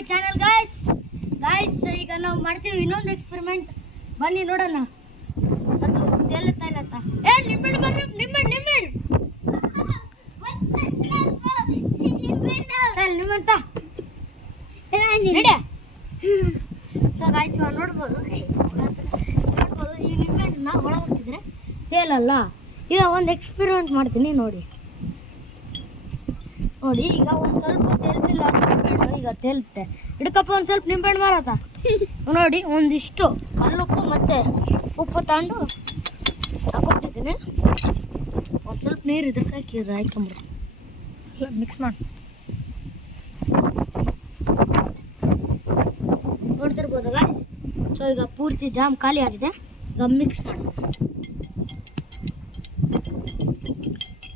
My channel guys ಈಗ ನಾವು ಮಾಡ್ತೀವಿ ಇನ್ನೊಂದು ಎಕ್ಸ್ಪೆರಿಮೆಂಟ್. ಬನ್ನಿ ನೋಡೋಣ ಅದು ತೇಲುತ್ತಾ ಇಲ್ಲ ಅಂತ. ನಿಂಬೆಣ್ಣು ಬನ್ನಿ, ನಿಂಬೆಣ್ಣು ನಿಮ್ಮಂತ ಸೊ ಗಾಯ್ಸ್ ನೋಡ್ಬೋದು ಈ ನಿಂಬೆಣ್ಣನ್ನ ಒಳಗೆ ಹಾಕಿದ್ರೆ ತೇಲಲ್ಲ. ಈಗ ಒಂದು ಎಕ್ಸ್ಪೆರಿಮೆಂಟ್ ಮಾಡ್ತೀನಿ ನೋಡಿ. ಈಗ ಒಂದು ಸ್ವಲ್ಪ ತೇಲ್ತಿಲ್ಲ ನಿಂಬೆಹಣ್ಣು, ಈಗ ತೇಲುತ್ತೆ. ಹಿಡ್ಕಪ್ಪ ಒಂದು ಸ್ವಲ್ಪ ನಿಂಬೆಹಣ್ಣು ಮಾರಾತ ನೋಡಿ. ಒಂದಿಷ್ಟು ಕಲ್ಲುಪ್ಪು ಮತ್ತು ಉಪ್ಪು ತಗೊಂಡು ಹಾಕೊಂತಿದ್ದೀನಿ. ಒಂದು ಸ್ವಲ್ಪ ನೀರು ಇದ್ರಕ್ಕೆ ಹಾಕೊಂಬಿಡಿ, ಮಿಕ್ಸ್ ಮಾಡಿ ನೋಡ್ತಿರ್ಬೋದು ಗಾಯ್ಸ್. ಸೊ ಈಗ ಪೂರ್ತಿ ಜಾಮ್ ಖಾಲಿ ಆಗಿದೆ. ಈಗ ಮಿಕ್ಸ್ ಮಾಡಿ.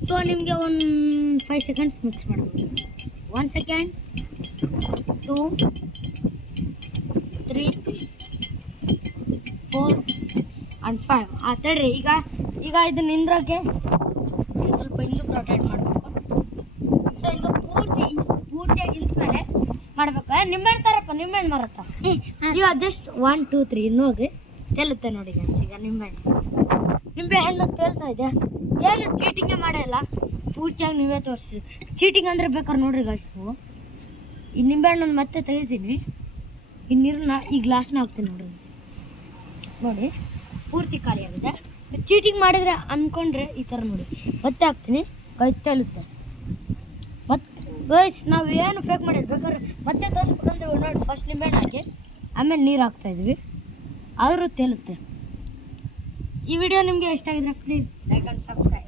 ಸೊ ನಿಮಗೆ ಒಂದು 5 ಸೆಕೆಂಡ್ಸ್ ಮಿಕ್ಸ್ ಮಾಡ್ಬೋದು. 1 ಸೆಕೆಂಡ್, 2, 3, 4 and 5. ತಡ್ರಿ ಈಗ ಇದನ್ನ ನಿಂದ್ರೋಕ್ಕೆ ಸ್ವಲ್ಪ ಹಿಂದಕ್ಕೆ ರೊಟೇಟ್ ಮಾಡಬೇಕು. ಸೊ ಈಗ ಪೂರ್ತಿಯಾಗಿ ನಿಂತ್ಮೇಲೆ ಮಾಡ್ಬೇಕು. ನಿಂಬೆಹಣ್ಣು ತರಪ್ಪ, ನಿಂಬೆಹಣ್ಣು ಮಾರತ್ತ. ಈಗ ಜಸ್ಟ್ 1, 2, 3 ಇನ್ನೋಗಿ ತೇಲುತ್ತೆ ನೋಡಿ. ಈಗ ನಿಂಬೆಹಣ್ಣು ತೇಲ್ತಾ ಇದೆ. ಏನು ಚೀಟಿಂಗೇ ಮಾಡಿಲ್ಲ, ಪೂರ್ತಿಯಾಗಿ ನೀವೇ ತೋರಿಸ್ತೀವಿ. ಚೀಟಿಂಗ್ ಅಂದರೆ ಬೇಕಾದ್ರೆ ನೋಡ್ರಿ ಗಾಯ್ಸ್. ನೀವು ಈ ನಿಂಬೆಹಣ್ಣನ್ನು ಮತ್ತೆ ತೆಗಿತೀನಿ, ಈ ನೀರನ್ನ ಈ ಗ್ಲಾಸ್ನ ಹಾಕ್ತೀನಿ ನೋಡಿ. ಪೂರ್ತಿ ಖಾಲಿ ಆಗಿದೆ. ಚೀಟಿಂಗ್ ಮಾಡಿದರೆ ಅಂದ್ಕೊಂಡ್ರೆ ಈ ಥರ ನೋಡಿ ಮತ್ತೆ ಹಾಕ್ತೀನಿ, ಕೈ ತೇಲುತ್ತೆ. ಮತ್ತು ಗಾಯ್ಸ್ ನಾವು ಏನು ಫೇಕ್ ಮಾಡಿಲ್ಲ, ಬೇಕಾದ್ರೆ ಮತ್ತೆ ತೋರಿಸ್ಬೇಕಂದ್ರೆ ನೋಡಿ. ಫಸ್ಟ್ ನಿಂಬೆಹಣ್ಣು ಹಾಕಿ ಆಮೇಲೆ ನೀರು ಹಾಕ್ತಾಯಿದ್ವಿ, ಆದರೂ ತೇಲುತ್ತೆ. ಈ ವಿಡಿಯೋ ನಿಮಗೆ ಇಷ್ಟ ಆಗಿದ್ರೆ ಪ್ಲೀಸ್ ಲೈಕ್ ಆ್ಯಂಡ್ ಸಬ್ಸ್ಕ್ರೈಬ್.